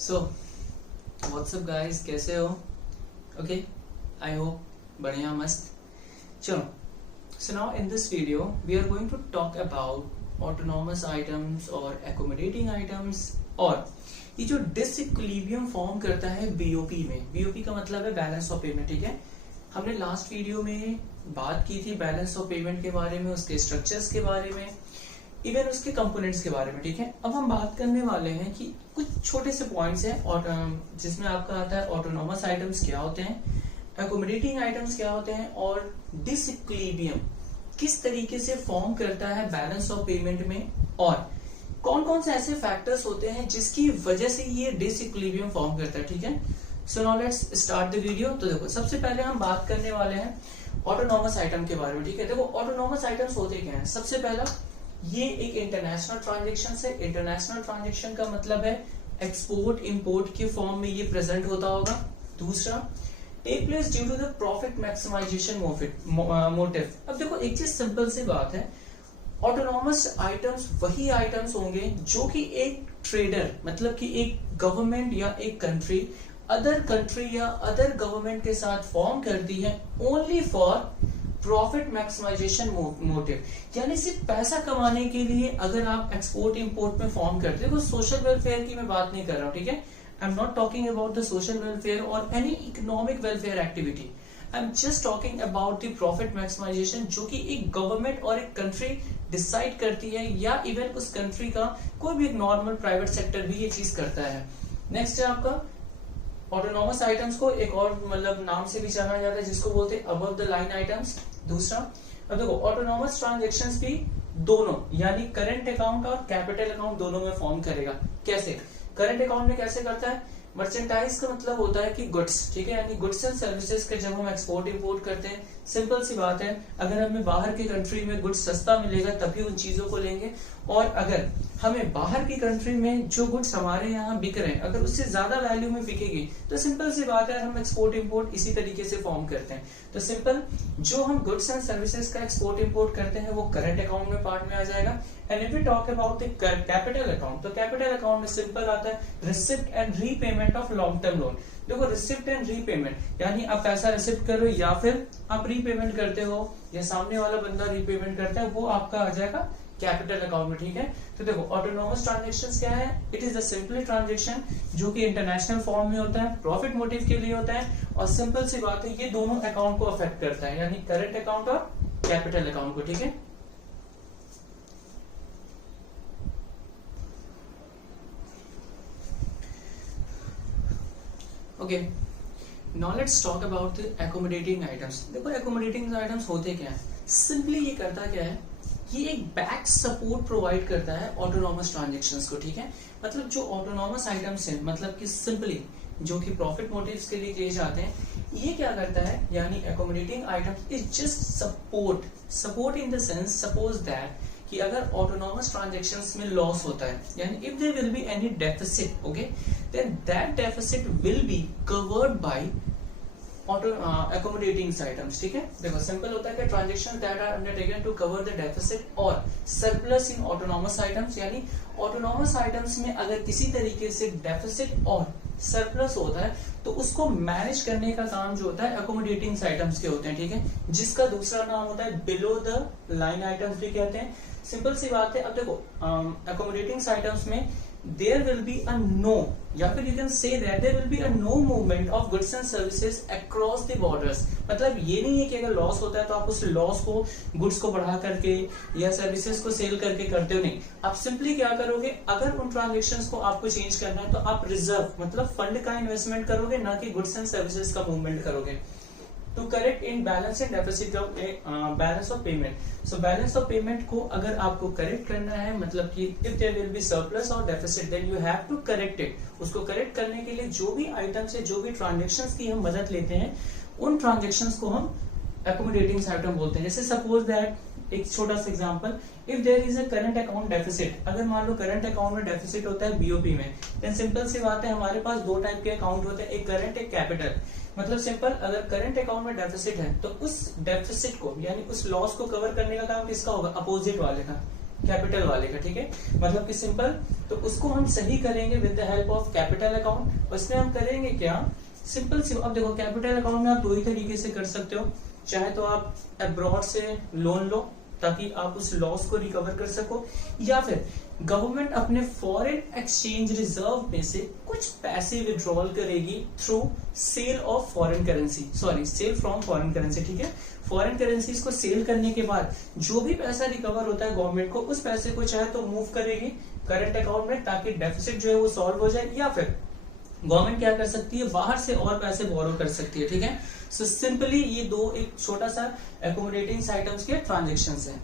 So what's up guys, कैसे हो? Okay, I hope बढ़िया मस्त। चलो, so now in this video we are going to talk about autonomous items और accommodating items, और ये जो डिसइक्विलिब्रियम फॉर्म करता है बीओपी में। बीओपी का मतलब है बैलेंस ऑफ पेमेंट, ठीक है। हमने लास्ट वीडियो में बात की थी बैलेंस ऑफ पेमेंट के बारे में, उसके स्ट्रक्चर्स के बारे में, इवन उसके कंपोनेंट्स के बारे में, ठीक है। अब हम बात करने वाले हैं कि कुछ छोटे से पॉइंट्स हैं और जिसमें आपका आता है ऑटोनॉमस आइटम्स क्या होते हैं, एकोमोडेटिंग आइटम्स क्या होते हैं, और डिसइक्विलिब्रियम किस तरीके से फॉर्म करता है बैलेंस ऑफ पेमेंट में, और कौन कौन से ऐसे फैक्टर्स होते हैं जिसकी वजह से ये डिसइक्विलिब्रियम फॉर्म करता है, ठीक है। So now let's start the video. तो देखो, सबसे पहले हम बात करने वाले हैं ऑटोनॉमस आइटम के बारे में, ठीक है। देखो, ऑटोनॉमस आइटम्स होते क्या हैं। सबसे पहला, ये एक इंटरनेशनल ट्रांजेक्शन है। इंटरनेशनल ट्रांजेक्शन का मतलब है एक्सपोर्ट इंपोर्ट के फॉर्म में ये प्रेजेंट होता होगा। दूसरा, take place due to the profit maximisation motive. अब देखो, एक चीज सिंपल सी बात है, ऑटोनॉमस आइटम्स वही आइटम्स होंगे जो कि एक ट्रेडर, मतलब कि एक गवर्नमेंट या एक कंट्री अदर कंट्री या अदर गवर्नमेंट के साथ फॉर्म करती है only for profit maximisation motive, यानी सिर्फ पैसा कमाने के लिए अगर आप एक्सपोर्ट इंपोर्ट में फॉर्म करते हो। सोशल वेलफेयर की मैं बात नहीं कर रहा हूं, ठीक है। I am not talking about the social welfare और any economic welfare activity. I am just talking about the profit maximisation, जो कि एक गवर्नमेंट और एक कंट्री डिसाइड करती है, या इवन उस कंट्री का कोई भी एक नॉर्मल प्राइवेट सेक्टर भी ये चीज करता है। नेक्स्ट है आपका ऑटोनॉमस आइटम्स को एक और मतलब नाम से भी जाना जाता है जिसको बोलते हैं अबव द लाइन आइटम्स। दूसरा, अब देखो, ऑटोनॉमस ट्रांजैक्शंस भी दोनों यानी करंट अकाउंट और कैपिटल अकाउंट दोनों में फॉर्म करेगा। कैसे? करंट अकाउंट में कैसे करता है? मर्चेंटाइज का मतलब होता है कि गुड्स, ठीक है, यानी गुड्स एंड सर्विसेज के जब हम एक्सपोर्ट इंपोर्ट करते हैं, सिंपल सी बात है, अगर हमें बाहर की कंट्री में गुड्स सस्ता मिलेगा तभी उन चीजों को लेंगे, और अगर हमें बाहर की कंट्री में जो गुड्स हमारे यहाँ बिक रहे हैं अगर उससे ज्यादा वैल्यू में बिकेगी तो सिंपल सी बात है हम एक्सपोर्ट इंपोर्ट इसी तरीके से फॉर्म करते हैं। तो सिंपल, जो हम गुड्स एंड सर्विसेज का एक्सपोर्ट इंपोर्ट करते हैं वो करंट अकाउंट में पार्ट में आ जाएगा। And if we talk about the capital account, तो कैपिटल अकाउंट में सिंपल आता है receipt and repayment of long term loan. देखो, रिसिप्ट एंड रीपेमेंट यानी आप पैसा रिसिप्ट कर रहे हो या फिर आप रीपेमेंट करते हो या सामने वाला बंदा रीपेमेंट करता है, वो आपका आ जाएगा कैपिटल अकाउंट में, ठीक है। तो देखो, ऑटोनॉमस ट्रांजैक्शंस क्या है? It is a simple transaction जो कि इंटरनेशनल फॉर्म में होता है, प्रॉफिट मोटिव के लिए होता है, और सिंपल सी बात है ये दोनों अकाउंट को अफेक्ट करता है, यानी करंट अकाउंट और कैपिटल अकाउंट को, ठीक है। Okay, now let's talk about the accommodating items. देखो, एकोमोडेटिंग आइटम्स होते क्या है? सिंपली ये करता क्या है, ये एक बैक सपोर्ट प्रोवाइड करता है ऑटोनॉमस ट्रांजैक्शंस को, ठीक है। मतलब जो ऑटोनॉमस आइटम्स हैं, मतलब कि सिंपली जो कि प्रॉफिट मोटिव्स के लिए किए जाते हैं, ये क्या करता है, यानी accommodating items is just support in the sense, suppose that कि अगर ऑटोनॉमस ट्रांजैक्शंस में लॉस होता है, यानी if there will be any deficit, okay, then that deficit will be covered by accommodating items, ठीक है। देखो, सिंपल होता है कि transaction that are undertaken to cover the deficit और सरप्लस इन ऑटोनॉमस आइटम्स, यानी ऑटोनॉमस आइटम्स में अगर किसी तरीके से डेफिसिट और सरप्लस होता है तो उसको मैनेज करने का काम जो होता है एकोमोडेटिंग आइटम्स के होते हैं, ठीक है, जिसका दूसरा नाम होता है बिलो द लाइन आइटम्स भी कहते हैं। सिंपल सी बात है। अब देखो, एकोमोडेटिंग आइटम्स में there will be a no, या फिर you can say that there will be a no movement of goods and services across the borders। मतलब ये नहीं है कि अगर लॉस होता है तो आप उस लॉस को गुड्स को बढ़ा करके या सर्विसेज को सेल करके करते हो, नहीं। आप सिंपली क्या करोगे, अगर उन ट्रांजेक्शंस को आपको चेंज करना है तो आप रिजर्व मतलब फंड का इन्वेस्टमेंट करोगे, ना कि गुड्स एंड सर्विसेज का मूवमेंट करोगे। To correct in balance and deficit of balance of payment. So balance of payment को अगर आपको करेक्ट करना है, मतलब कि if there will be surplus और deficit, then you have to correct it. उसको करेक्ट करने के लिए जो भी आइटम्स है, जो भी ट्रांजैक्शंस की हम मदद लेते हैं, उन ट्रांजैक्शंस को हम एकोमोडेटिंग आइटम बोलते हैं। जैसे सपोज दैट, एक छोटा सा example, if there is a current account deficit, अगर मान लो करंट अकाउंट में डेफिसिट होता है बीओपी में, देन सिंपल सी बात है, हमारे पास दो टाइप के अकाउंट होते हैं, एक करंट एक कैपिटल। मतलब सिंपल, अगर करंट अकाउंट में डेफिसिट है तो उस डेफिसिट को यानी उस लॉस को कवर करने का काम किसका होगा? अपोजिट वाले का। कैपिटल वाले का, ठीक है, मतलब कि सिंपल, तो उसको हम सही करेंगे with the help of capital account. उसमें हम करेंगे क्या, सिंपल सी, अब देखो कैपिटल अकाउंट में आप दो ही तरीके से कर सकते हो, चाहे तो आप अब्रॉड से लोन लो ताकि आप उस लॉस को रिकवर कर सको, या फिर गवर्नमेंट अपने फॉरेन एक्सचेंज रिजर्व में से कुछ पैसे विड्रॉल करेगी through sale of foreign currency, sorry sale from foreign currency, ठीक है। फॉरेन करेंसीज को सेल करने के बाद जो भी पैसा रिकवर होता है गवर्नमेंट को, उस पैसे को चाहे तो मूव करेगी करंट अकाउंट में ताकि डेफिसिट जो है वो सॉल्व हो जाए, या फिर गवर्नमेंट क्या कर सकती है, बाहर से और पैसे बोरो कर सकती है, ठीक है। सो सिंपली ये दो एक छोटा सा अकोमोडेटिंग आइटम्स के ट्रांजेक्शन है।